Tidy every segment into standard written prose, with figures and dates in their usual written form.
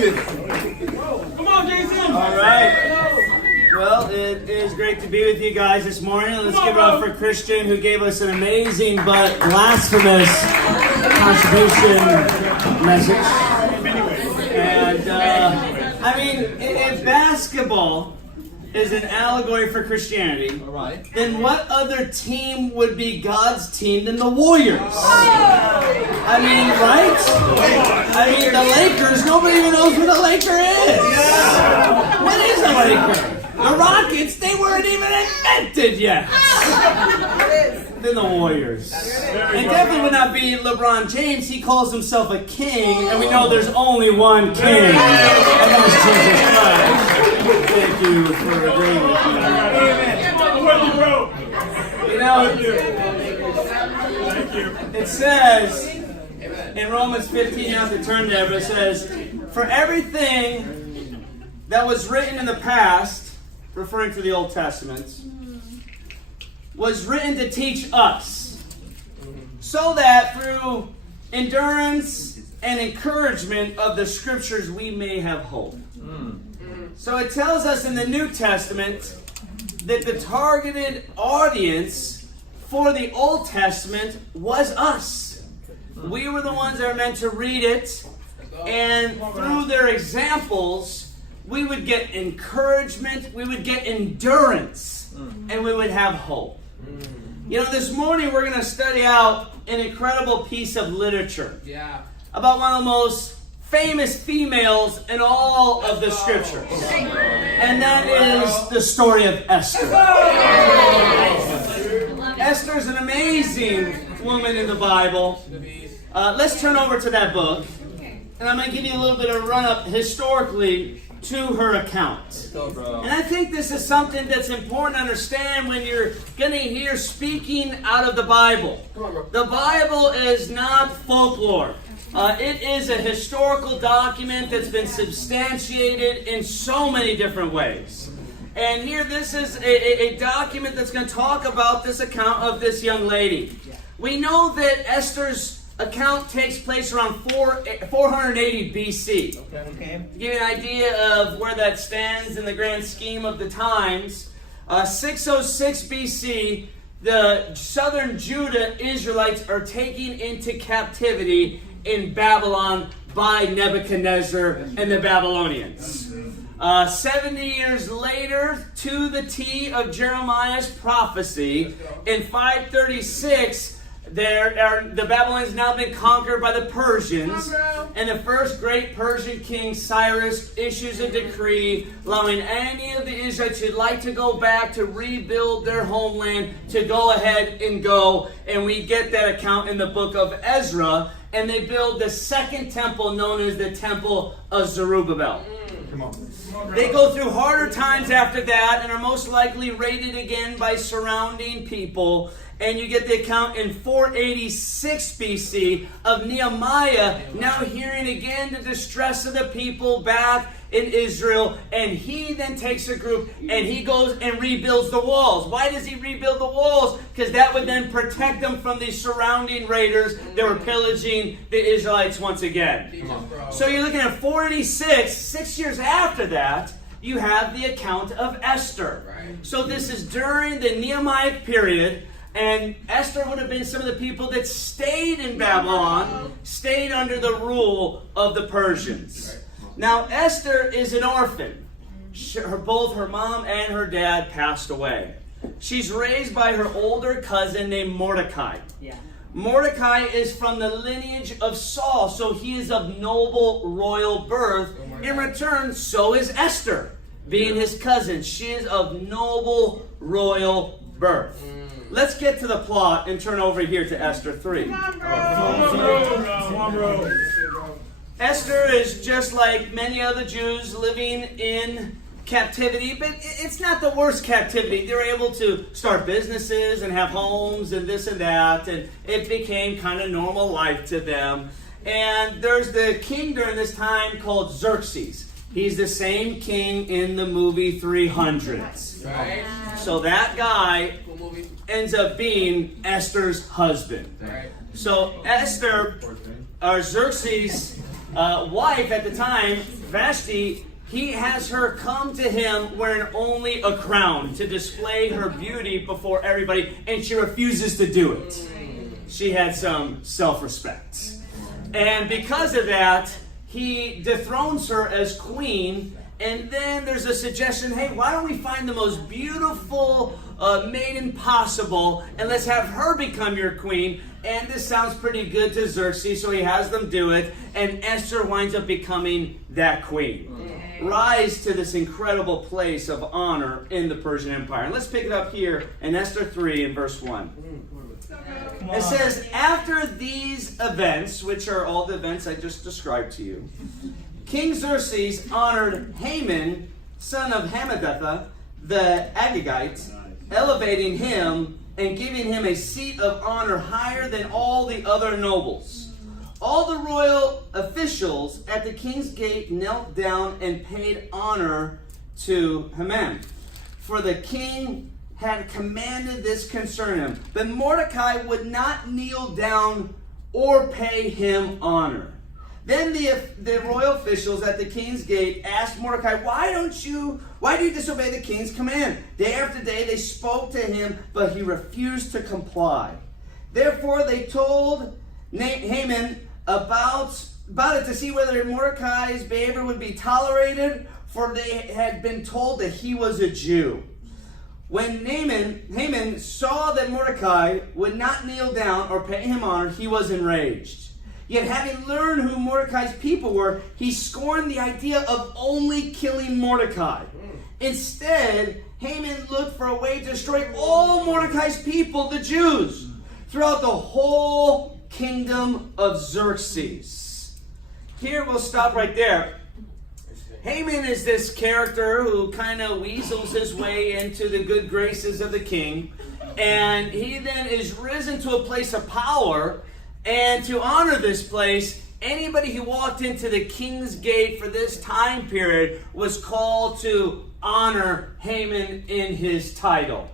seated. Come on, Jason. All right. Well, it is great to be with you guys this morning. Let's give it up for Christian, who gave us an amazing but blasphemous contribution message. And, I mean, if basketball is an allegory for Christianity, then what other team would be God's team than the Warriors? I mean, right? I mean, the Lakers, nobody even knows who the Laker is. What is a Laker? The Rockets, they weren't even invented yet. Then the Warriors. And definitely would not be LeBron James. He calls himself a king, and we know there's only one king, and that's Jesus Christ. Thank you for agreeing with me. You know, it says in Romans 15, you have to turn there, but it says, for everything that was written in the past, referring to the Old Testament, was written to teach us, so that through endurance and encouragement of the Scriptures we may have hope. So it tells us in the New Testament that the targeted audience for the Old Testament was us. We were the ones that are meant to read it, and through their examples, we would get encouragement, we would get endurance, and we would have hope. You know, this morning we're going to study out an incredible piece of literature about one of the most famous females in all of the Scriptures. And that is the story of Esther. Esther is an amazing woman in the Bible. Let's turn over to that book. And I'm going to give you a little bit of a run-up historically to her account. And I think this is something that's important to understand when you're going to hear speaking out of the Bible. The Bible is not folklore. It is a historical document that's been substantiated in so many different ways. And here, this is a document that's going to talk about this account of this young lady. We know that Esther's account takes place around 480 BC. To give you an idea of where that stands in the grand scheme of the times, 606 BC, the southern Judah Israelites are taken into captivity in Babylon by Nebuchadnezzar and the Babylonians. 70 years later, to the T of Jeremiah's prophecy, in 536, the Babylonians now been conquered by the Persians, and the first great Persian king, Cyrus, issues a decree allowing any of the Israelites who'd like to go back to rebuild their homeland to go ahead and go. And we get that account in the book of Ezra, and they build the second temple known as the Temple of Zerubbabel. They go through harder times after that and are most likely raided again by surrounding people. And you get the account in 486 BC of Nehemiah now hearing again the distress of the people back in Israel. And he then takes a group and he goes and rebuilds the walls. Why does he rebuild the walls? Because that would then protect them from the surrounding raiders that were pillaging the Israelites once again. So you're looking at 486, 6 years after that, you have the account of Esther. So this is during the Nehemiah period. And Esther would have been some of the people that stayed in Babylon, stayed under the rule of the Persians. Now, Esther is an orphan. Both her mom and her dad passed away. She's raised by her older cousin named Mordecai. Mordecai is from the lineage of Saul, so he is of noble royal birth. In return, so is Esther, being his cousin. She is of noble royal birth. Let's get to the plot and turn over here to Esther 3. Come on, bro. Esther is just like many other Jews living in captivity, but it's not the worst captivity. They were able to start businesses and have homes and this and that, and it became kind of normal life to them. And there's the king during this time called Xerxes. He's the same king in the movie 300. Right. So that guy ends up being Esther's husband. So Esther, or Xerxes, wife at the time, Vashti, he has her come to him wearing only a crown to display her beauty before everybody, and she refuses to do it. She had some self-respect. And because of that, he dethrones her as queen, and then there's a suggestion, hey, why don't we find the most beautiful maiden possible, and let's have her become your queen. And this sounds pretty good to Xerxes, so he has them do it, and Esther winds up becoming that queen. Rise to this incredible place of honor in the Persian Empire. And let's pick it up here in Esther 3 in verse 1. It says, after these events, which are all the events I just described to you, King Xerxes honored Haman, son of Hammedatha, the Agagite, elevating him and giving him a seat of honor higher than all the other nobles. All the royal officials at the king's gate knelt down and paid honor to Haman, for the king had commanded this concerning him. But Mordecai would not kneel down or pay him honor. Then the royal officials at the king's gate asked Mordecai, why do you disobey the king's command? Day after day they spoke to him, but he refused to comply. Therefore they told Haman about it to see whether Mordecai's behavior would be tolerated, for they had been told that he was a Jew. When Haman saw that Mordecai would not kneel down or pay him honor, he was enraged. Yet having learned who Mordecai's people were, he scorned the idea of only killing Mordecai. Instead, Haman looked for a way to destroy all Mordecai's people, the Jews, throughout the whole kingdom of Xerxes. Here we'll stop right there. Haman is this character who kind of weasels his way into the good graces of the king, and he then is risen to a place of power. And to honor this place, anybody who walked into the king's gate for this time period was called to honor Haman in his title.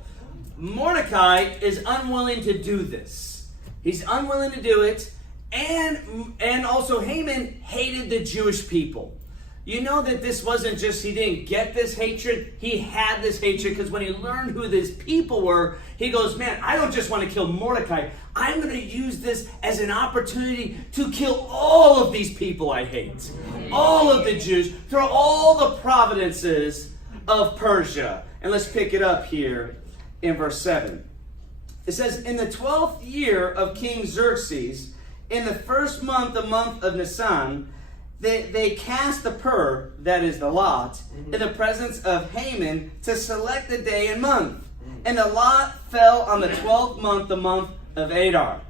Mordecai is unwilling to do this. He's unwilling to do it, and also Haman hated the Jewish people. You know that this wasn't just he didn't get this hatred, he had this hatred because when he learned who these people were, he goes, man, I don't just want to kill Mordecai, I'm going to use this as an opportunity to kill all of these people I hate. All of the Jews, through all the provinces of Persia. And let's pick it up here in verse 7. It says, in the 12th year of King Xerxes, in the first month, the month of Nisan, they cast the pur, that is the lot, in the presence of Haman to select the day and month. And the lot fell on the 12th month, the month of Adar.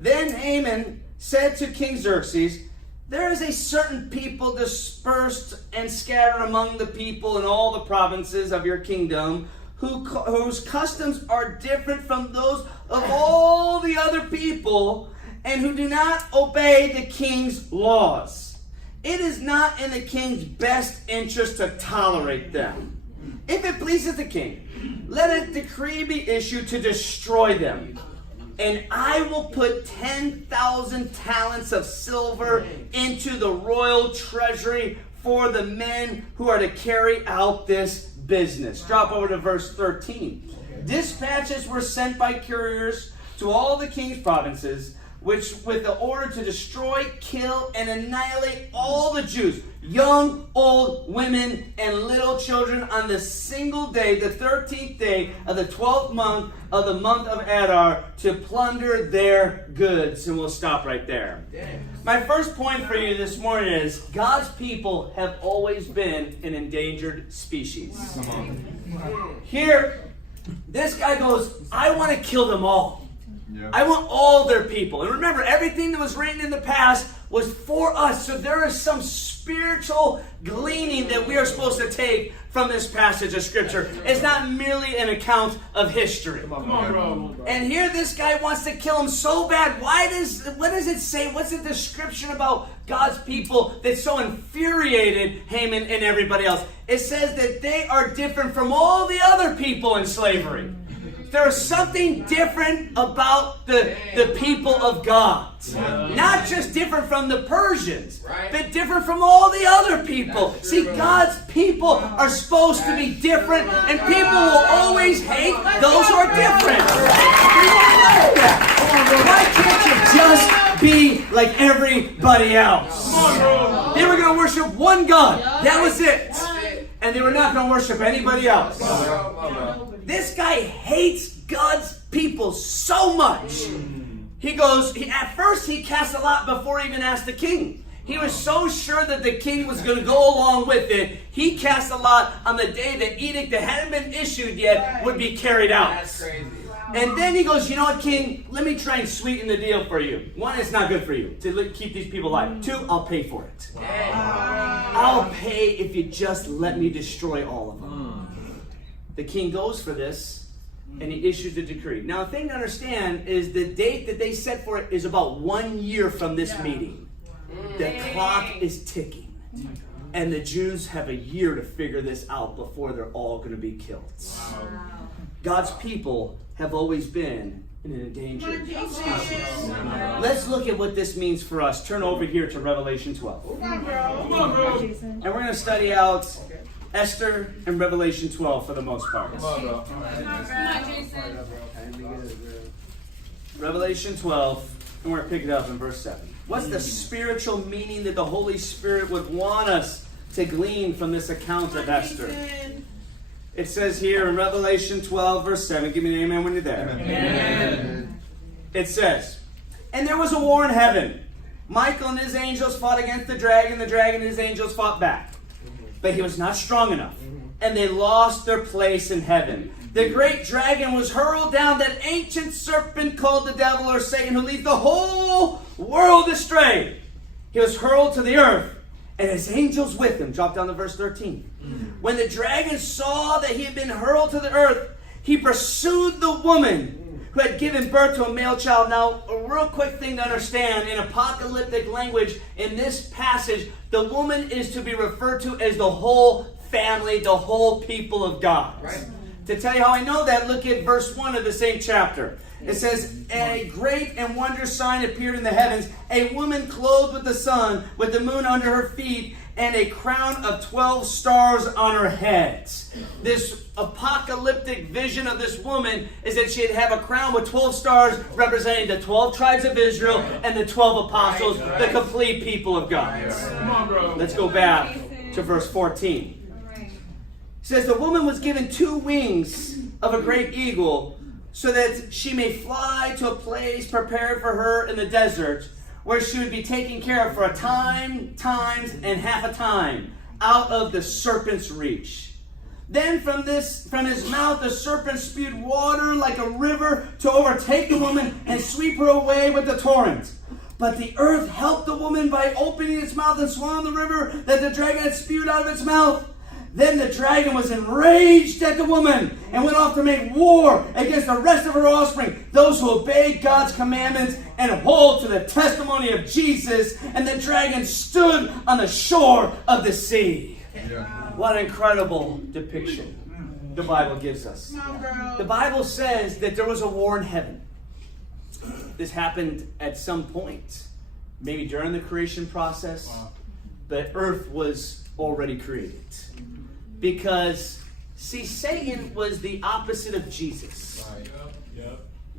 Then Haman said to King Xerxes, there is a certain people dispersed and scattered among the people in all the provinces of your kingdom, whose customs are different from those of all the other people, and who do not obey the king's laws. It is not in the king's best interest to tolerate them. If it pleases the king, let a decree be issued to destroy them. And I will put 10,000 talents of silver into the royal treasury for the men who are to carry out this business. Drop over to verse 13. Dispatches were sent by couriers to all the king's provinces, which with the order to destroy, kill, and annihilate all the Jews, young, old, women, and little children on the single day, the 13th day of the 12th month of the month of Adar, to plunder their goods. And we'll stop right there. My first point for you this morning is God's people have always been an endangered species. Here, this guy goes, I want to kill them all. Yeah. I want all their people. And remember, everything that was written in the past was for us. So there is some spiritual gleaning that we are supposed to take from this passage of Scripture. It's not merely an account of history. Come on, bro. And here this guy wants to kill him so bad. What does it say? What's the description about God's people that so infuriated Haman and everybody else? It says that they are different from all the other people in slavery. There's something different about the people of God. Not just different from the Persians, but different from all the other people. See, God's people are supposed to be different, and people will always hate those who are different. Why can't you just be like everybody else? They were going to worship one God. That was it. And they were not going to worship anybody else. This guy hates God's people so much. At first he cast a lot before he even asked the king. He was so sure that the king was going to go along with it. He cast a lot on the day the edict that hadn't been issued yet would be carried out. That's crazy. And then he goes, you know what, king? Let me try and sweeten the deal for you. One, it's not good for you to keep these people alive. Two, I'll pay for it. I'll pay if you just let me destroy all of them. The king goes for this, and he issues the decree. Now, the thing to understand is the date that they set for it is about 1 year from this meeting. The clock is ticking. And the Jews have a year to figure this out before they're all going to be killed. God's people have always been in an endangered species. Let's look at what this means for us. Turn over here to Revelation 12. Come on, bro. And we're going to study out Esther and Revelation 12 for the most part. Revelation 12, and we're going to pick it up in verse 7. What's the spiritual meaning that the Holy Spirit would want us to glean from this account of Esther? It says here in Revelation 12, verse 7. Give me an amen when you're there. Amen. It says, and there was a war in heaven. Michael and his angels fought against the dragon and his angels fought back. But he was not strong enough. And they lost their place in heaven. The great dragon was hurled down, that ancient serpent called the devil or Satan, who leads the whole world astray. He was hurled to the earth, and his angels with him. Drop down to verse 13. When the dragon saw that he had been hurled to the earth, he pursued the woman who had given birth to a male child. Now, a real quick thing to understand, in apocalyptic language, in this passage, the woman is to be referred to as the whole family, the whole people of God. Right. To tell you how I know that, look at verse 1 of the same chapter. It says, and a great and wondrous sign appeared in the heavens, a woman clothed with the sun, with the moon under her feet, and a crown of 12 stars on her head. This apocalyptic vision of this woman is that she'd have a crown with 12 stars representing the 12 tribes of Israel and the 12 apostles, the complete people of God. Come on, bro. Let's go back to verse 14. It says, the woman was given 2 wings of a great eagle, so that she may fly to a place prepared for her in the desert, where she would be taken care of for a time, times, and half a time, out of the serpent's reach. Then from his mouth the serpent spewed water like a river to overtake the woman and sweep her away with the torrent. But the earth helped the woman by opening its mouth and swallowing the river that the dragon had spewed out of its mouth. Then the dragon was enraged at the woman and went off to make war against the rest of her offspring, those who obey God's commandments and hold to the testimony of Jesus. And the dragon stood on the shore of the sea. What an incredible depiction the Bible gives us. The Bible says that there was a war in heaven. This happened at some point, maybe during the creation process, but earth was already created. Because, see, Satan was the opposite of Jesus.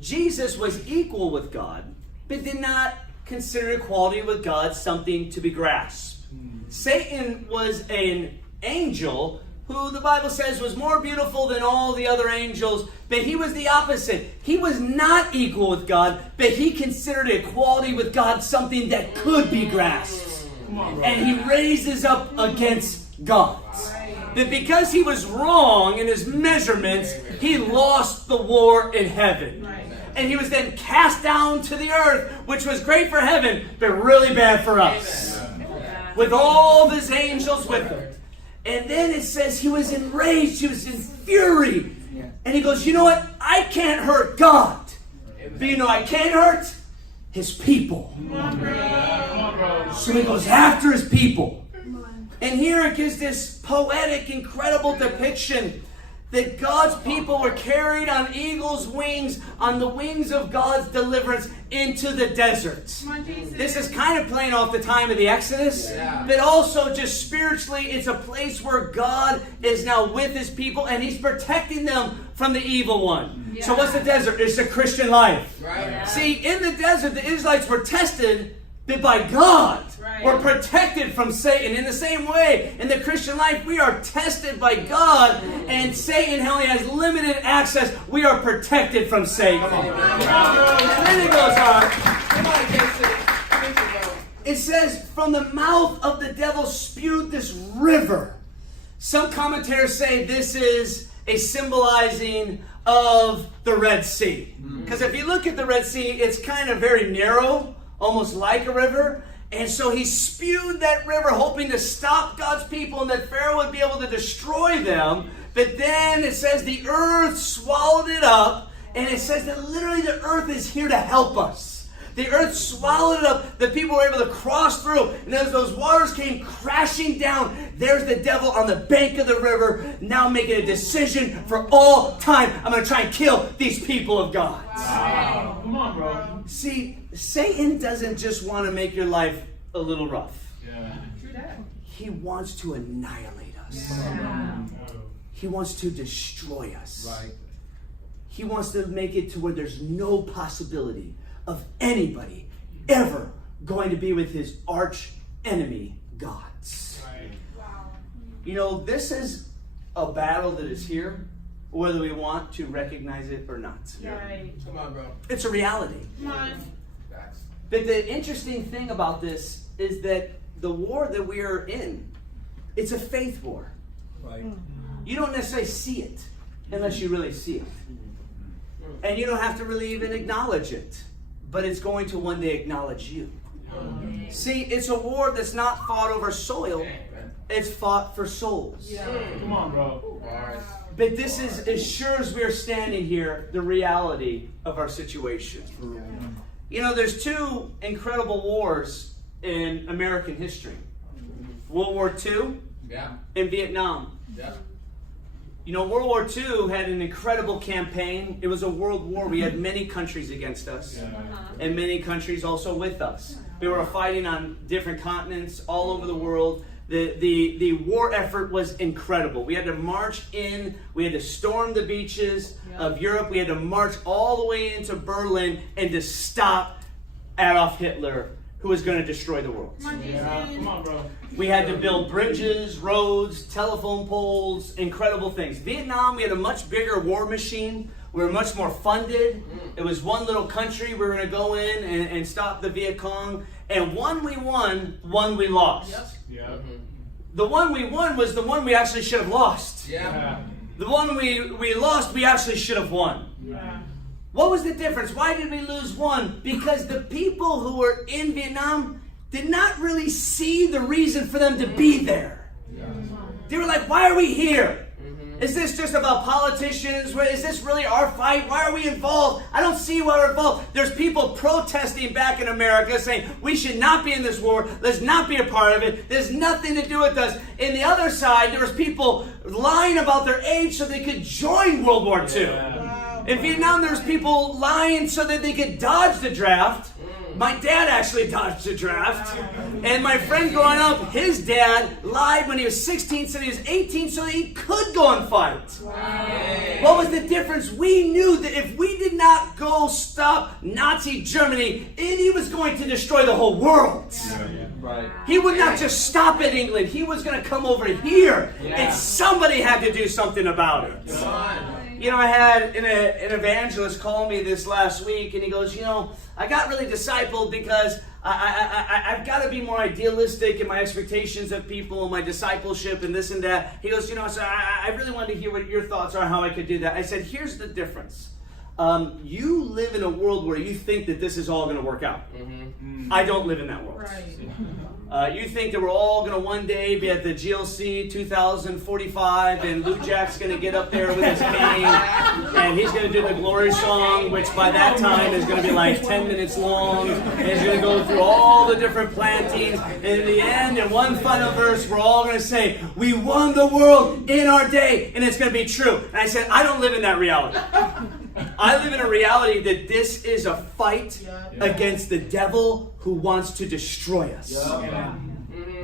Jesus was equal with God, but did not consider equality with God something to be grasped. Satan was an angel who the Bible says was more beautiful than all the other angels, but he was the opposite. He was not equal with God, but he considered equality with God something that could be grasped. And he raises up against God. But because he was wrong in his measurements, he lost the war in heaven. And he was then cast down to the earth, which was great for heaven, but really bad for us. With all of his angels with him. And then it says he was enraged, he was in fury. And he goes, you know what? I can't hurt God. But you know I can hurt his people. So he goes after his people. And here it gives this poetic, incredible depiction that God's people were carried on eagle's wings, on the wings of God's deliverance into the desert. This is kind of playing off the time of the Exodus, but also just spiritually, it's a place where God is now with his people and he's protecting them from the evil one. So what's the desert? It's the Christian life. See, in the desert, the Israelites were tested, but by God. We're protected from Satan. In the same way, in the Christian life, we are tested by God, and Satan only has limited access. We are protected from Satan. And then it goes on. It says, from the mouth of the devil spewed this river. Some commentators say this is a symbolizing of the Red Sea. Because if you look at the Red Sea, it's kind of very narrow, almost like a river. And so he spewed that river, hoping to stop God's people and that Pharaoh would be able to destroy them. But then it says the earth swallowed it up. And it says that literally the earth is here to help us. The earth swallowed it up. The people were able to cross through. And as those waters came crashing down, there's the devil on the bank of the river, now making a decision for all time. I'm going to try and kill these people of God. Wow. Come on, bro. See, Satan doesn't just want to make your life a little rough. He wants to annihilate us. He wants to destroy us. He wants to make it to where there's no possibility of anybody ever going to be with his arch enemy, gods. You know, this is a battle that is here, whether we want to recognize it or not. Come on, bro. It's a reality. Come on. Facts. But the interesting thing about this is that the war that we are in, it's a faith war. You don't necessarily see it unless you really see it. And you don't have to really even acknowledge it. But it's going to one day acknowledge you. See, it's a war that's not fought over soil. It's fought for souls. Come on, bro. But this is, as sure as we're standing here, the reality of our situation. You know, there's two incredible wars in American history. World War II and Vietnam. You know, World War II had an incredible campaign. It was a world war. We had many countries against us and many countries also with us. We were fighting on different continents all over the world. The war effort was incredible. We had to march in. We had to storm the beaches of Europe. We had to march all the way into Berlin and to stop Adolf Hitler, who was going to destroy the world. Come on, bro. We had to build bridges, roads, telephone poles, incredible things. Vietnam, we had a much bigger war machine. We were much more funded. It was one little country. We were going to go in and stop the Viet Cong. And one we won, one we lost. The one we won was the one we actually should have lost. The one we lost, we actually should have won. What was the difference? Why did we lose one? Because the people who were in Vietnam did not really see the reason for them to be there. They were like, why are we here? Is this just about politicians? Is this really our fight? Why are we involved? I don't see why we're involved. There's people protesting back in America saying we should not be in this war. Let's not be a part of it. There's nothing to do with us. In the other side, there was people lying about their age so they could join World War II. In Vietnam, there was people lying so that they could dodge the draft. My dad actually dodged the draft. And my friend growing up, his dad lied when he was 16, said he was 18 so that he could go and fight. What was the difference? We knew that if we did not go stop Nazi Germany, he was going to destroy the whole world. He would not just stop at England. He was going to come over here. And somebody had to do something about it. You know, I had an evangelist call me this last week, and he goes, you know, I got really discipled because I've got to be more idealistic in my expectations of people and my discipleship and this and that. He goes, you know, so I really wanted to hear what your thoughts are on how I could do that. I said, here's the difference. You live in a world where you think that this is all going to work out. I don't live in that world. You think that we're all going to one day be at the GLC 2045 and Lou Jack's going to get up there with his cane and he's going to do the glory song, which by that time is going to be like 10 minutes long, and he's going to go through all the different plantings, and in the end, in one final verse, we're all going to say, we won the world in our day, and it's going to be true. And I said, I don't live in that reality. I live in a reality that this is a fight against the devil who wants to destroy us.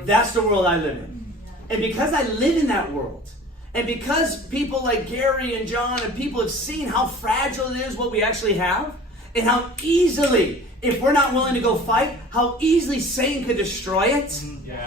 That's the world I live in. And because I live in that world, and because people like Gary and John and people have seen how fragile it is what we actually have, and how easily, if we're not willing to go fight, how easily Satan could destroy it.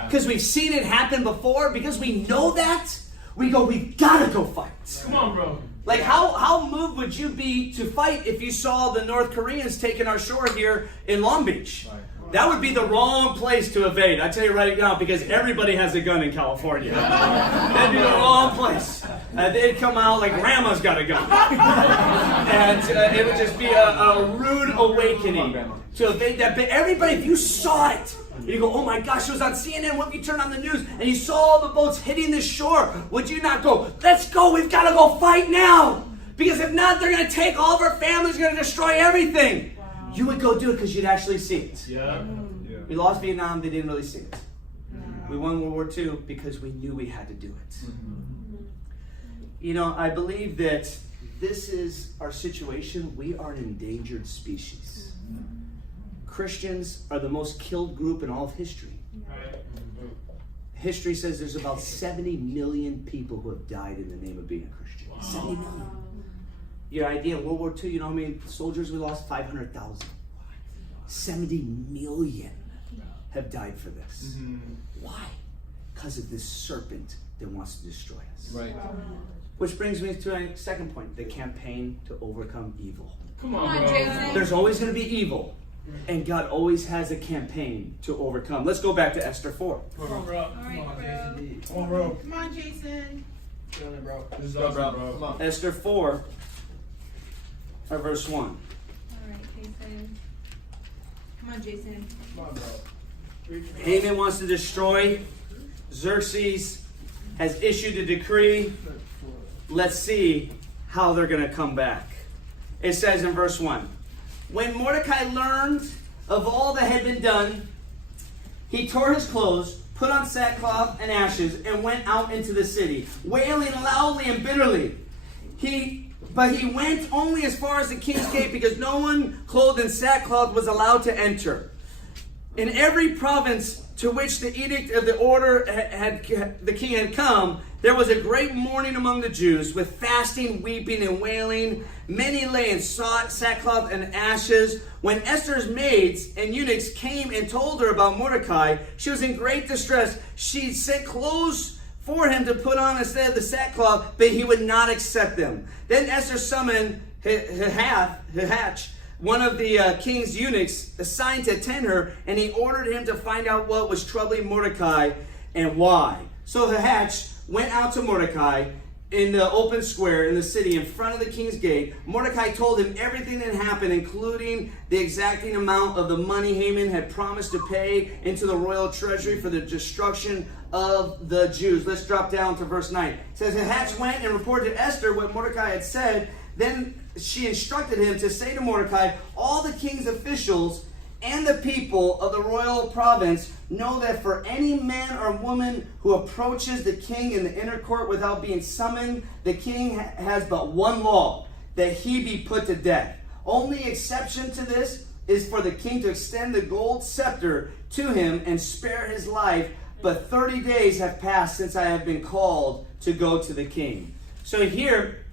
Because we've seen it happen before, because we know that, we gotta go fight. Come on, bro. Like, how moved would you be to fight if you saw the North Koreans taking our shore here in Long Beach? That would be the wrong place to evade. I tell you right now, because everybody has a gun in California. That'd be the wrong place. They'd come out like grandma's got a gun. And it would just be a rude awakening to evade that. But everybody, if you saw it, you go, oh my gosh, it was on CNN. What if you turn on the news and you saw all the boats hitting the shore? Would you not go, let's go, we've got to go fight now? Because if not, they're going to take all of our families, going to destroy everything. Wow. You would go do it because you'd actually see it. We lost Vietnam, they didn't really see it. We won World War II because we knew we had to do it. You know, I believe that this is our situation. We are an endangered species. Christians are the most killed group in all of history. History says there's about 70 million people who have died in the name of being a Christian. 70 million. Your idea of World War II, you know how many soldiers we lost? 500,000. 70 million have died for this. Why? Because of this serpent that wants to destroy us. Which brings me to my second point, the campaign to overcome evil. Come on, bro. There's always going to be evil. And God always has a campaign to overcome. Let's go back to Esther 4. Come on, bro. All right, bro. Come on, bro. Come on, Jason. Feeling it, bro. This is awesome, bro. Come on. Esther 4, verse 1. All right, Jason. Come on, Jason. Come on, bro. Haman wants to destroy. Xerxes has issued a decree. Let's see how they're going to come back. It says in verse 1, when Mordecai learned of all that had been done, he tore his clothes, put on sackcloth and ashes, and went out into the city, wailing loudly and bitterly. But he went only as far as the king's gate, because no one clothed in sackcloth was allowed to enter. In every province to which the edict of the order the king had come, there was a great mourning among the Jews, with fasting, weeping, and wailing. Many lay in sackcloth and ashes. When Esther's maids and eunuchs came and told her about Mordecai, she was in great distress. She sent clothes for him to put on instead of the sackcloth, but he would not accept them. Then Esther summoned Hathach, one of the king's eunuchs, assigned to attend her, and he ordered him to find out what was troubling Mordecai and why. So Hathach went out to Mordecai in the open square in the city in front of the king's gate. Mordecai told him everything that happened, including the exacting amount of the money Haman had promised to pay into the royal treasury for the destruction of the Jews. Let's drop down to verse 9. It says, Hathach went and reported to Esther what Mordecai had said. Then she instructed him to say to Mordecai, all the king's officials and the people of the royal province know that for any man or woman who approaches the king in the inner court without being summoned, the king has but one law, that he be put to death. Only exception to this is for the king to extend the gold scepter to him and spare his life. But 30 days have passed since I have been called to go to the king. So here,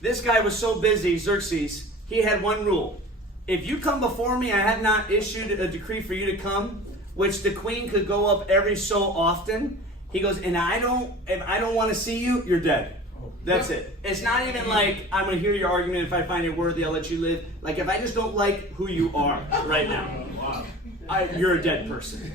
this guy was so busy, Xerxes, he had one rule. If you come before me, I have not issued a decree for you to come, which the queen could go up every so often. He goes, and if I don't want to see you, you're dead. That's it. It's not even like, I'm going to hear your argument. If I find it worthy, I'll let you live. Like, if I just don't like who you are right now, you're a dead person.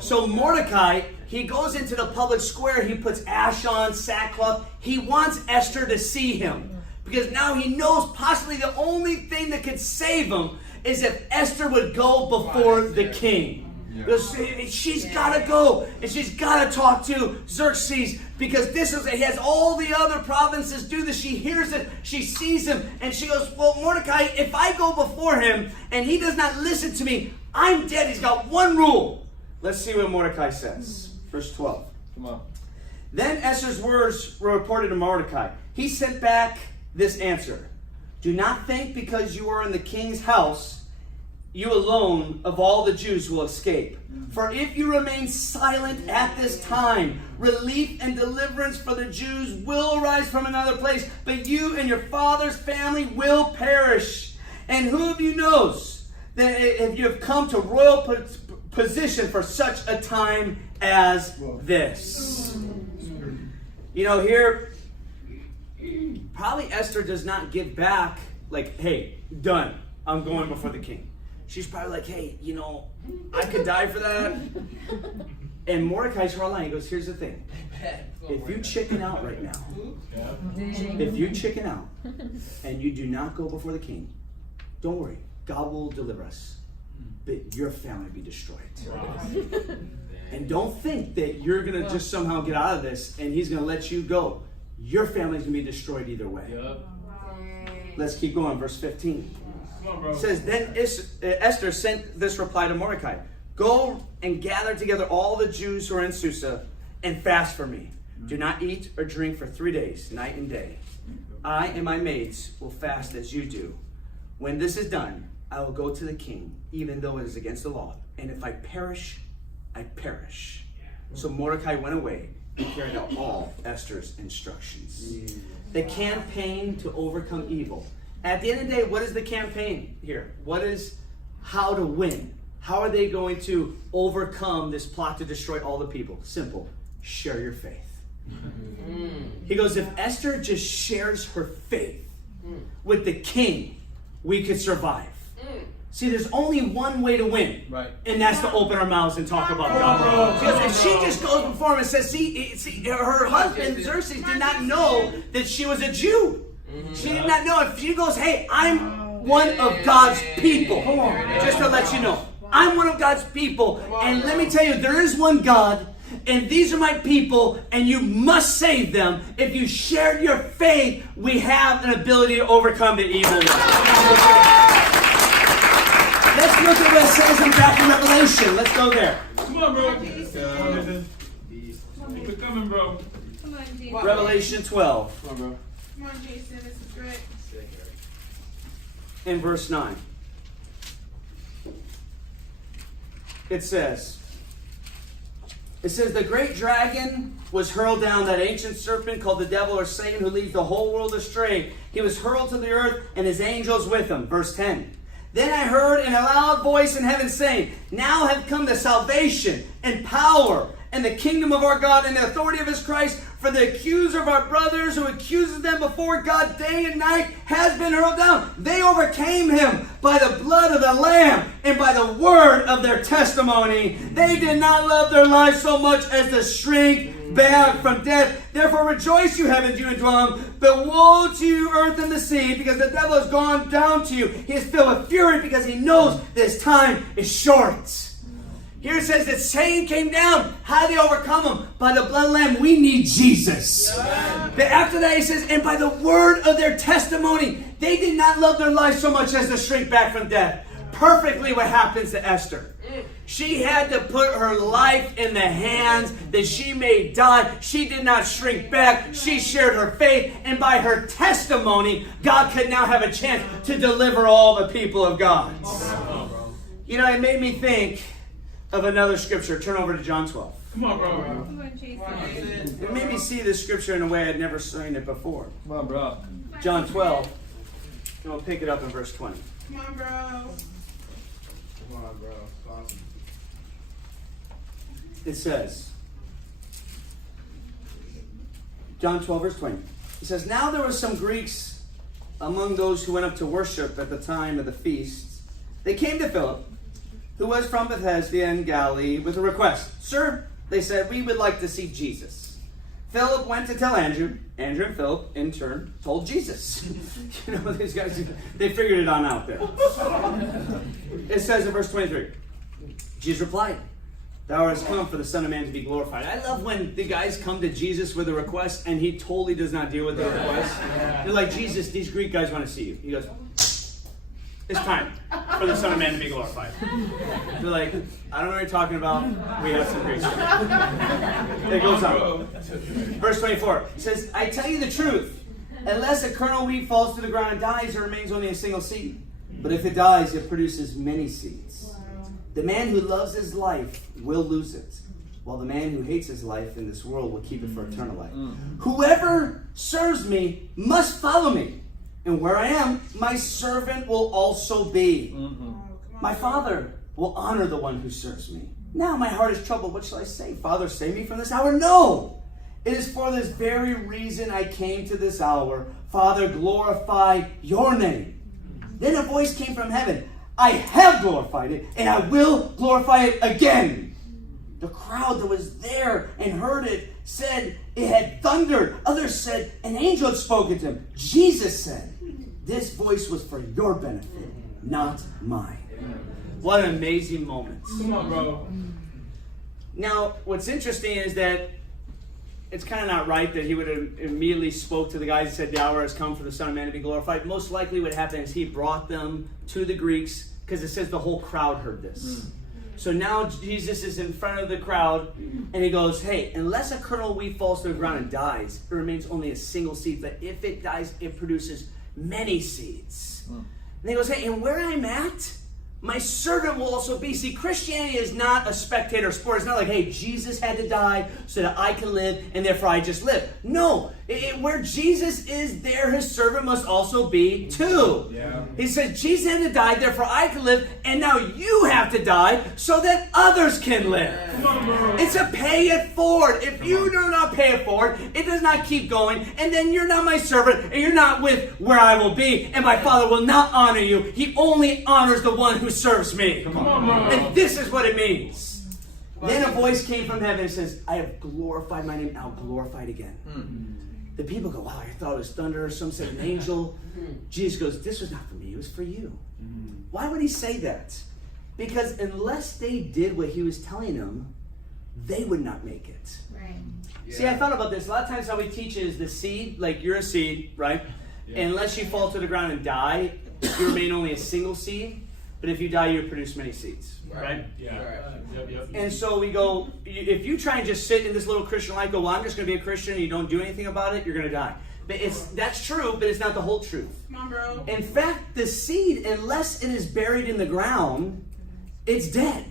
So Mordecai, he goes into the public square. He puts ash on, sackcloth. He wants Esther to see him. because now he knows possibly the only thing that could save him is if Esther would go before the king. Because she's got to go, and she's got to talk to Xerxes, because he has all the other provinces do this. She hears it, she sees him, and she goes, well, Mordecai, if I go before him and he does not listen to me, I'm dead. He's got one rule. Let's see what Mordecai says. Verse 12. Come on. Then Esther's words were reported to Mordecai. He sent back this answer. Do not think because you are in the king's house, you alone of all the Jews will escape. For if you remain silent at this time, relief and deliverance for the Jews will arise from another place, but you and your father's family will perish. And who of you knows that if you have come to royal position for such a time as this? You know, here, probably Esther does not give back like, hey, done, I'm going before the king. She's probably like, hey, you know, I could die for that. And Mordecai's her line. He goes, here's the thing. If you chicken out right now, if you chicken out and you do not go before the king, don't worry. God will deliver us. But your family will be destroyed. And don't think that you're going to just somehow get out of this and he's going to let you go. Your family's going to be destroyed either way. Let's keep going. Verse 15. It says, then Esther sent this reply to Mordecai. Go and gather together all the Jews who are in Susa and fast for me. Do not eat or drink for 3 days, night and day. I and my maids will fast as you do. When this is done, I will go to the king, even though it is against the law. And if I perish, I perish. So Mordecai went away and carried out all Esther's instructions. The campaign to overcome evil. At the end of the day, what is the campaign here? What is how to win? How are they going to overcome this plot to destroy all the people? Simple. Share your faith. He goes, if Esther just shares her faith with the king, we could survive. See, there's only one way to win. Right. And that's to open our mouths and talk about God. Because if she just goes before him and says, see, her husband, Xerxes, did not know that she was a Jew. She did not know. If she goes, hey, I'm one of God's people. Just to let you know. I'm one of God's people. And let me tell you, there is one God. And these are my people. And you must save them. If you share your faith, we have an ability to overcome the evil one. Let's look at what it says in back in Revelation. Let's go there. Come on, bro. We're coming, bro. Come on, Jason. Revelation 12. Come on, bro. Come on, Jason. This is great. In verse 9. It says, the great dragon was hurled down, that ancient serpent called the devil or Satan, who leads the whole world astray. He was hurled to the earth and his angels with him. Verse 10. Then I heard in a loud voice in heaven saying, now have come the salvation and power and the kingdom of our God and the authority of his Christ, for the accuser of our brothers who accuses them before God day and night has been hurled down. They overcame him by the blood of the Lamb and by the word of their testimony. They did not love their lives so much as to shrink back from death. Therefore rejoice, you heavens, you indwelling. But woe to you, earth and the sea, because the devil has gone down to you. He is filled with fury because he knows that his time is short. Here it says that Satan came down. How did they overcome him? By the blood of the Lamb. We need Jesus. Yeah. But after that he says, and by the word of their testimony. They did not love their life so much as to shrink back from death. Perfectly what happens to Esther. She had to put her life in the hands that she may die. She did not shrink back. She shared her faith. And by her testimony, God could now have a chance to deliver all the people of God. You know, it made me think of another scripture. Turn over to John 12. Come on, bro. Come on, Jason. It made me see this scripture in a way I'd never seen it before. Come on, bro. John 12. And we'll pick it up in verse 20. Come on, bro. Come on, bro. Awesome. It says, John 12, verse 20. It says, now there were some Greeks among those who went up to worship at the time of the feast. They came to Philip, who was from Bethsaida in Galilee, with a request. Sir, they said, we would like to see Jesus. Philip went to tell Andrew. Andrew and Philip, in turn, told Jesus. You know, these guys, they figured it on out there. It says in verse 23, Jesus replied, "The hour has come for the Son of Man to be glorified." I love when the guys come to Jesus with a request and he totally does not deal with their request. They're like, "Jesus, these Greek guys want to see you." He goes, "It's time for the Son of Man to be glorified." They're like, "I don't know what you're talking about. We have some Greeks." It goes on. Verse 24 says, "I tell you the truth. Unless a kernel of wheat falls to the ground and dies, there remains only a single seed. But if it dies, it produces many seeds. The man who loves his life will lose it, while the man who hates his life in this world will keep it for eternal life. Whoever serves me must follow me. And where I am, my servant will also be. My Father will honor the one who serves me. Now my heart is troubled. What shall I say? Father, save me from this hour? No! It is for this very reason I came to this hour. Father, glorify your name." Then a voice came from heaven. "I have glorified it, and I will glorify it again." The crowd that was there and heard it said it had thundered. Others said an angel had spoken to him. Jesus said, "This voice was for your benefit, not mine." What an amazing moment. Come on, bro. Now, what's interesting is that it's kind of not right that he would have immediately spoke to the guys and said, "The hour has come for the Son of Man to be glorified." Most likely what happened is he brought them to the Greeks, because it says the whole crowd heard this. So now Jesus is in front of the crowd, and he goes, "Hey, unless a kernel of wheat falls to the ground and dies, it remains only a single seed. But if it dies, it produces many seeds." And he goes, "Hey, and where I'm at, my servant will also be." See, Christianity is not a spectator sport. It's not like, hey, Jesus had to die so that I can live, and therefore I just live. No, where Jesus is, there his servant must also be too. Yeah. He said, Jesus had to die, therefore I can live, and now you have to die so that others can live. It's a pay it forward. If you do not pay it forward, it does not keep going, and then you're not my servant, and you're not with where I will be, and my Father will not honor you. He only honors the one who serves me. Come on, bro. And this is what it means. Then a voice came from heaven and says, "I have glorified my name, and I'll glorify it again." The people go, "Wow, I thought it was thunder." Some said an angel. Jesus goes, "This was not for me, it was for you." Why would he say that? Because unless they did what he was telling them, they would not make it. Right. See, I thought about this. A lot of times how we teach is the seed, like you're a seed, right? And unless you fall to the ground and die, you remain only a single seed. But if you die, you produce many seeds, right? Yeah. Yep. And so we go, if you try and just sit in this little Christian life, go, "Well, I'm just going to be a Christian," and you don't do anything about it, you're going to die. But that's true, but it's not the whole truth. Come on, bro. In fact, the seed, unless it is buried in the ground, it's dead.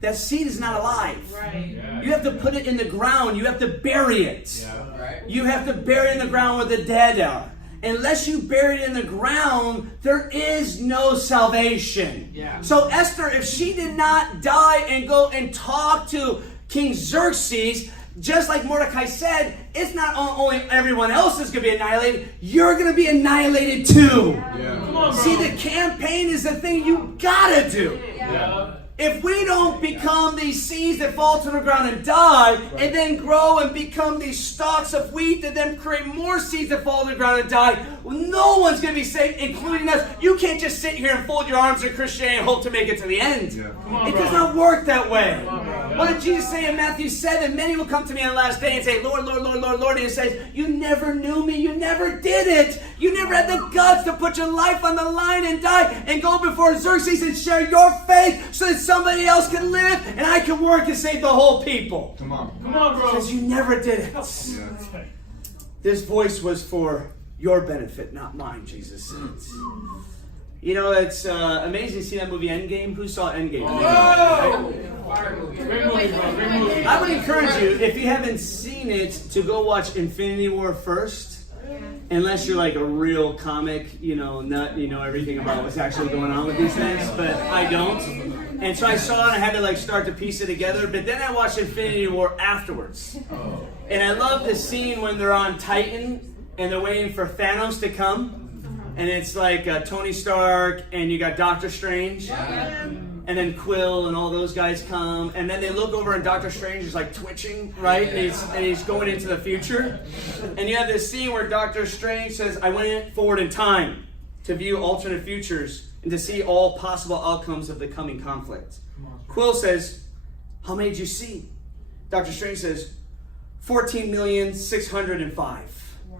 That seed is not alive. Right. Yeah. You have to put it in the ground. You have to bury it. Yeah. Right. You have to bury it in the ground where the dead are. Unless you bury it in the ground, there is no salvation. Yeah. So Esther, if she did not die and go and talk to King Xerxes, just like Mordecai said, it's not only everyone else is going to be annihilated, you're going to be annihilated too. Yeah. Come on, bro. See, the campaign is the thing you gotta do. Yeah. If we don't become these seeds that fall to the ground and die, and then grow and become these stalks of wheat that then create more seeds that fall to the ground and die, well, no one's going to be saved, including us. You can't just sit here and fold your arms in Christianity and hope to make it to the end. Yeah. It does not work that way. What did Jesus say in Matthew 7? "Many will come to me on the last day and say, 'Lord, Lord, Lord, Lord, Lord.' And he says, 'You never knew me. You never did it. You never had the guts to put your life on the line and die and go before Xerxes and share your faith so that somebody else can live and I can work and save the whole people.'" Come on. Come on, bro. Because you never did it. Yeah. This voice was for your benefit, not mine, Jesus says. You know, it's amazing to see that movie Endgame. Who saw Endgame? Whoa! Fire movie. Great movie, bro. Great movie. I would encourage you, if you haven't seen it, to go watch Infinity War first. Unless you're like a real comic, nut, you know everything about what's actually going on with these things. But I don't. And so I saw it and I had to start to piece it together. But then I watched Infinity War afterwards. And I love the scene when they're on Titan and they're waiting for Thanos to come. And it's like Tony Stark and you got Doctor Strange. And then Quill and all those guys come, and then they look over and Doctor Strange is like twitching, right? And he's going into the future. And you have this scene where Doctor Strange says, I went forward in time to view alternate futures and to see all possible outcomes of the coming conflict. Quill says, how many did you see? Doctor Strange says, 14,605,000. Wow.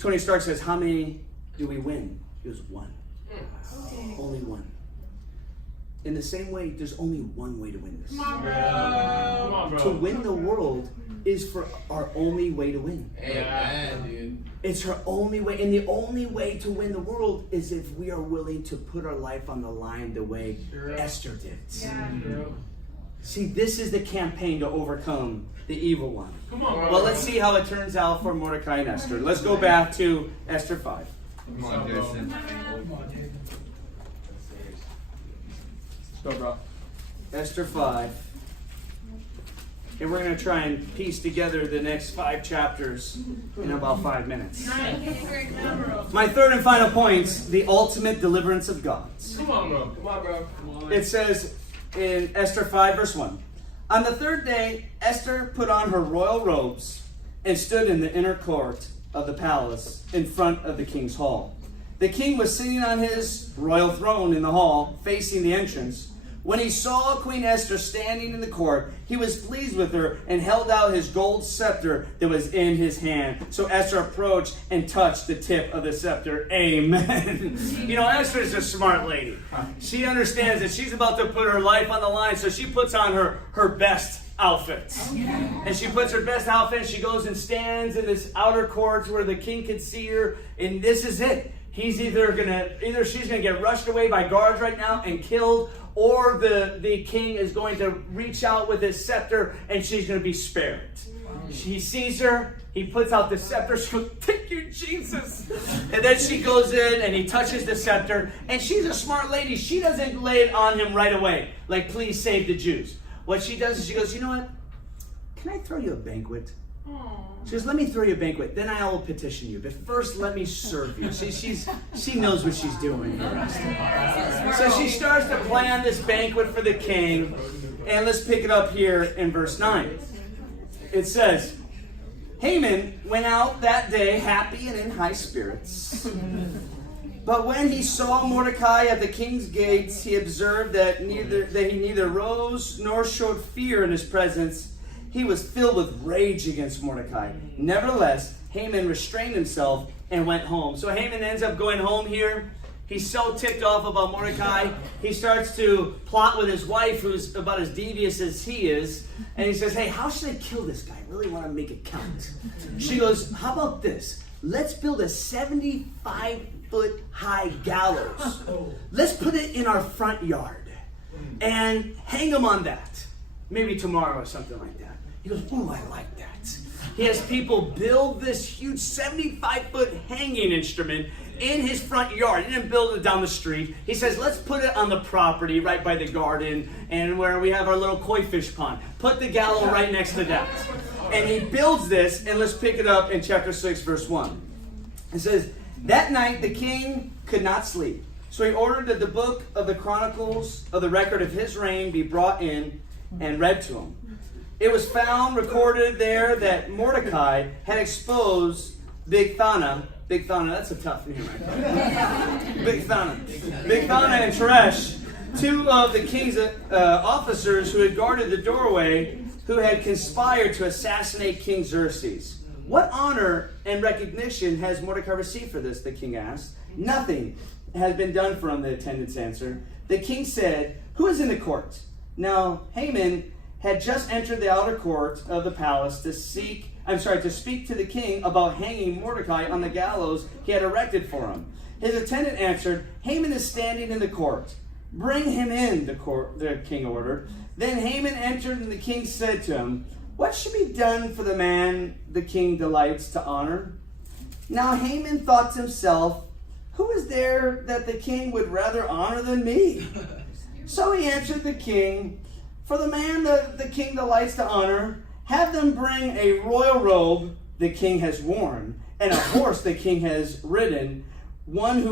Tony Stark says, how many do we win? He goes, one. Okay. Only one. In the same way, there's only one way to win this. Come on, bro. To win the world is for our only way to win. Amen, dude. It's her only way. And the only way to win the world is if we are willing to put our life on the line the way Esther did. Yeah. See, this is the campaign to overcome the evil one. Come on, bro. Well, let's see how it turns out for Mordecai and Esther. Let's go back to Esther 5. Come on, Jason. Go, bro. Esther 5. And we're going to try and piece together the next 5 chapters in about 5 minutes. My third and final point, the ultimate deliverance of gods. Come on, bro. Come on, bro. Come on. It says in Esther 5, verse 1. On the third day, Esther put on her royal robes and stood in the inner court of the palace in front of the king's hall. The king was sitting on his royal throne in the hall, facing the entrance. When he saw Queen Esther standing in the court, he was pleased with her and held out his gold scepter that was in his hand. So Esther approached and touched the tip of the scepter. Amen. You know, Esther is a smart lady. She understands that she's about to put her life on the line, so she puts on her best outfits. And she puts her best outfit, and she goes and stands in this outer court where the king could see her, and this is it. He's either she's gonna get rushed away by guards right now and killed, or the king is going to reach out with his scepter and she's gonna be spared. He sees her, he puts out the scepter, she goes, thank you, Jesus. And then she goes in and he touches the scepter, and she's a smart lady. She doesn't lay it on him right away, like, please save the Jews. What she does is she goes, you know what? Can I throw you a banquet? She goes, let me throw you a banquet, then I will petition you. But first, let me serve you. She knows what she's doing. So she starts to plan this banquet for the king. And let's pick it up here in verse 9. It says, Haman went out that day happy and in high spirits. But when he saw Mordecai at the king's gates, he observed that he neither rose nor showed fear in his presence. He was filled with rage against Mordecai. Nevertheless, Haman restrained himself and went home. So Haman ends up going home here. He's so ticked off about Mordecai. He starts to plot with his wife, who's about as devious as he is. And he says, hey, how should I kill this guy? I really want to make it count. She goes, how about this? Let's build a 75-foot high gallows. Let's put it in our front yard and hang him on that. Maybe tomorrow or something like that. He goes, ooh, I like that. He has people build this huge 75-foot hanging instrument in his front yard. He didn't build it down the street. He says, let's put it on the property right by the garden and where we have our little koi fish pond. Put the gallows right next to that. And he builds this, and let's pick it up in chapter 6, verse 1. It says, that night the king could not sleep. So he ordered that the book of the chronicles of the record of his reign be brought in and read to him. It was found, recorded there, that Mordecai had exposed Bigthana, that's a tough name right there. Bigthana and Teresh, two of the king's officers who had guarded the doorway, who had conspired to assassinate King Xerxes. What honor and recognition has Mordecai received for this? The king asked. Nothing has been done for him, the attendants answered. The king said, who is in the court? Now Haman had just entered the outer court of the palace to speak to the king about hanging Mordecai on the gallows he had erected for him. His attendant answered, Haman is standing in the court. Bring him in, the king ordered. Then Haman entered, and the king said to him, what should be done for the man the king delights to honor? Now Haman thought to himself, who is there that the king would rather honor than me? So he answered the king, for the man the king delights to honor, have them bring a royal robe the king has worn, and a horse the king has ridden, one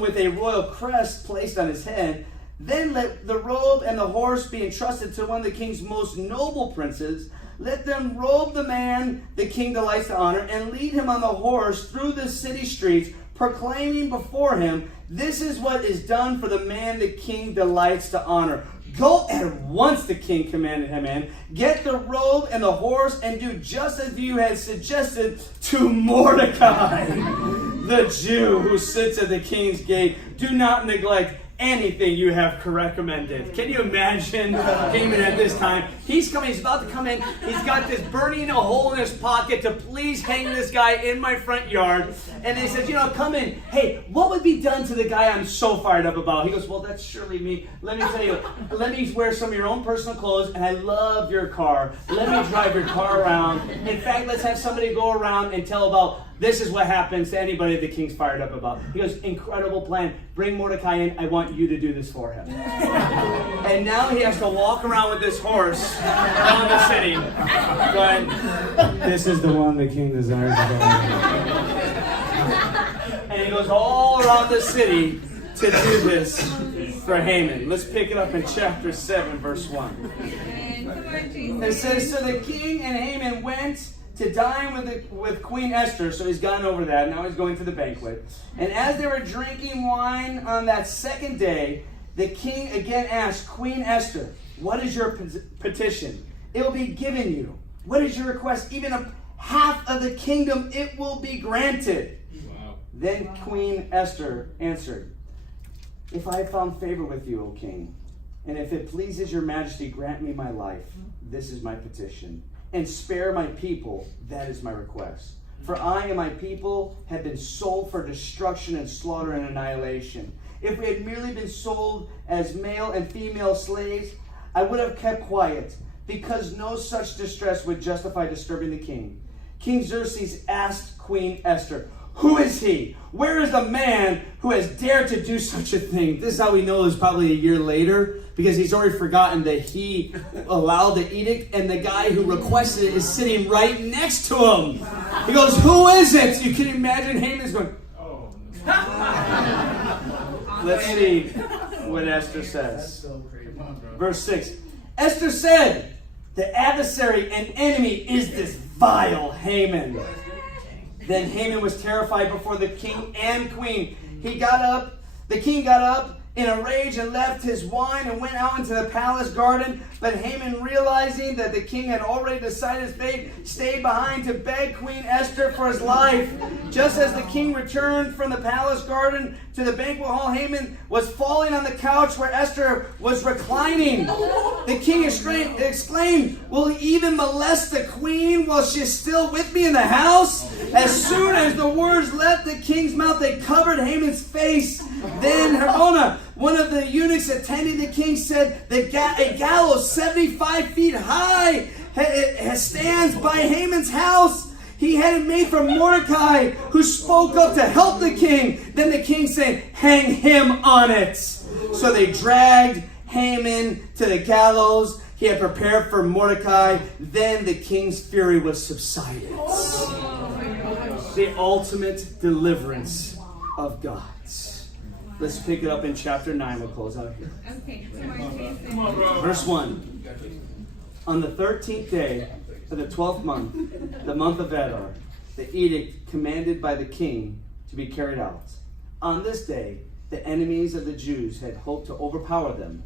with a royal crest placed on his head. Then let the robe and the horse be entrusted to one of the king's most noble princes. Let them robe the man the king delights to honor and lead him on the horse through the city streets, proclaiming before him, this is what is done for the man the king delights to honor. Go at once, the king commanded him, in. Get the robe and the horse and do just as you had suggested to Mordecai, the Jew who sits at the king's gate. Do not neglect anything you have recommended. Can you imagine Haman at this time? He's about to come in. He's got this burning a hole in his pocket to please hang this guy in my front yard. And he says, come in. Hey, what would be done to the guy I'm so fired up about? He goes, well, that's surely me. Let me tell you, let me wear some of your own personal clothes, and I love your car. Let me drive your car around. In fact, let's have somebody go around and tell about this is what happens to anybody the king's fired up about. He goes, incredible plan. Bring Mordecai in. I want you to do this for him. And now he has to walk around with this horse down the city going, this is the one the king desires to go. And he goes all around the city to do this for Haman. Let's pick it up in chapter 7, verse 1. It says, so the king and Haman went to dine with Queen Esther. So he's gone over that. Now he's going to the banquet. And as they were drinking wine on that second day, the king again asked Queen Esther, what is your petition? It will be given you. What is your request? Even a half of the kingdom, it will be granted. Wow. Then Queen Esther answered, if I have found favor with you, O king, and if it pleases your majesty, grant me my life. This is my petition. And spare my people, that is my request. For I and my people have been sold for destruction and slaughter and annihilation. If we had merely been sold as male and female slaves, I would have kept quiet, because no such distress would justify disturbing the king. King Xerxes asked Queen Esther, who is he? Where is the man who has dared to do such a thing? This is how we know it was probably a year later, because he's already forgotten that he allowed the edict, and the guy who requested it is sitting right next to him. He goes, who is it? You can imagine Haman's going, oh. Let's see what Esther says. Verse 6. Esther said, the adversary and enemy is this vile Haman. Then Haman was terrified before the king and queen. The king got up in a rage and left his wine and went out into the palace garden. But Haman, realizing that the king had already decided his fate, stayed behind to beg Queen Esther for his life. Just as the king returned from the palace garden to the banquet hall, Haman was falling on the couch where Esther was reclining. The king exclaimed, will he even molest the queen while she is still with me in the house? As soon as the words left the king's mouth, they covered Haman's face. Then Harbona, one of the eunuchs attending the king, said that a gallows 75 feet high stands by Haman's house. He had it made from Mordecai, who spoke up to help the king. Then the king said, hang him on it. So they dragged Haman to the gallows he had prepared for Mordecai. Then the king's fury was subsided. The ultimate deliverance of God. Let's pick it up in chapter 9. We'll close out here. Okay. Verse 1. On the 13th day of the 12th month, the month of Adar, the edict commanded by the king to be carried out. On this day, the enemies of the Jews had hoped to overpower them,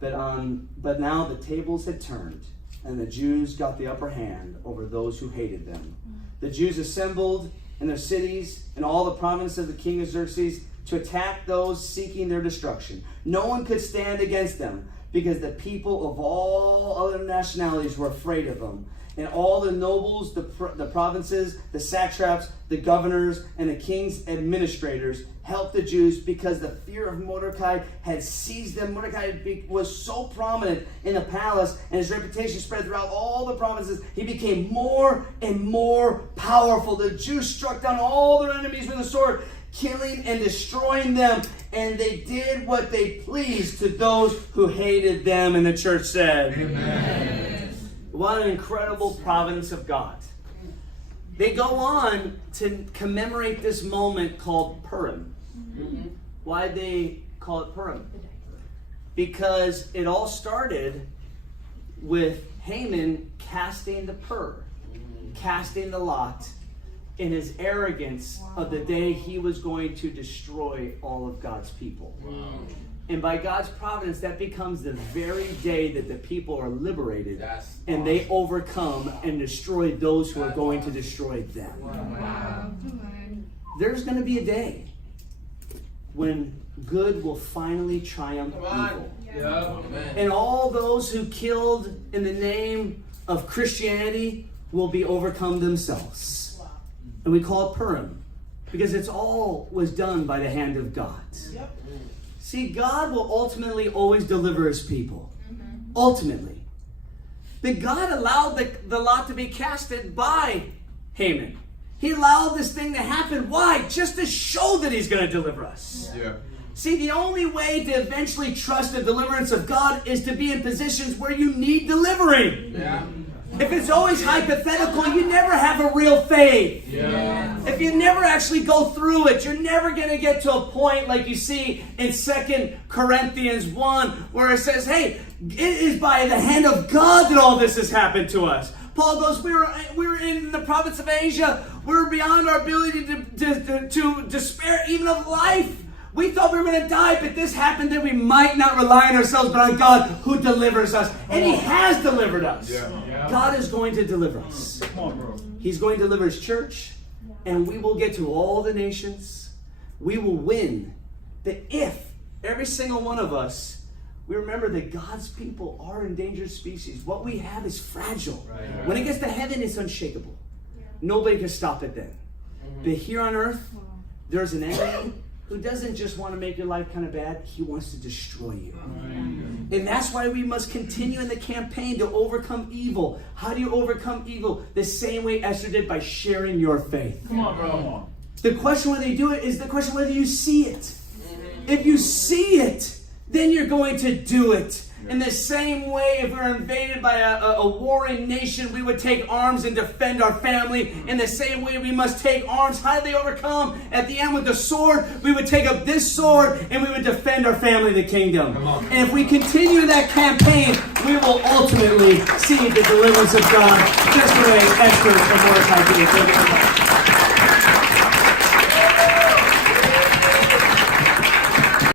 but now the tables had turned, and the Jews got the upper hand over those who hated them. The Jews assembled in their cities and all the province of the king of Xerxes to attack those seeking their destruction. No one could stand against them, because the people of all other nationalities were afraid of them. And all the nobles, the provinces, the satraps, the governors, and the king's administrators helped the Jews, because the fear of Mordecai had seized them. Mordecai was so prominent in the palace, and his reputation spread throughout all the provinces. He became more and more powerful. The Jews struck down all their enemies with a sword, killing and destroying them, and they did what they pleased to those who hated them. And the church said, amen. What an incredible providence of God. They go on to commemorate this moment called Purim. Why did they call it Purim? because it all started with Haman casting the pur, casting the lot in his arrogance of the day he was going to destroy all of God's people. Wow. And by God's providence, that becomes the very day that the people are liberated That's and they overcome and destroy those who are going to destroy them. Wow. Come on. There's going to be a day when good will finally triumph Come on. evil. Yeah. Amen. And all those who killed in the name of Christianity will be overcome themselves. And we call it Purim because it's all was done by the hand of God. See, God will ultimately always deliver his people. Ultimately. But God allowed the lot to be casted by Haman. He allowed this thing to happen. Why? Just to show that he's going to deliver us. Yeah. See, the only way to eventually trust the deliverance of God is to be in positions where you need delivering. Yeah. If it's always hypothetical, you never have a real faith. Yeah. If you never actually go through it, you're never going to get to a point like you see in 2 Corinthians 1 where it says, hey, it is by the hand of God that all this has happened to us. Paul goes, we were in the province of Asia. We were beyond our ability to despair even of life. We thought we were going to die, but this happened that we might not rely on ourselves, but on God who delivers us. And he has delivered us. Yeah. God is going to deliver us. Come on, bro. He's going to deliver his church, and we will get to all the nations. We will win. That if every single one of us, we remember that God's people are endangered species. What we have is fragile. Right. When it gets to heaven, it's unshakable. Nobody can stop it then. But here on earth, there's an enemy who doesn't just want to make your life kind of bad. He wants to destroy you. And that's why we must continue in the campaign to overcome evil. How do you overcome evil? The same way Esther did, by sharing your faith. Come on, bro. Come on. The question whether you do it is the question whether you see it. If you see it, then you're going to do it. In the same way, if we're invaded by a warring nation, we would take arms and defend our family. In the same way, we must take arms. How do they overcome? At the end with the sword, we would take up this sword and we would defend our family, the kingdom. And if we continue that campaign, we will ultimately see the deliverance of God, just the way Esther and Mordecai did.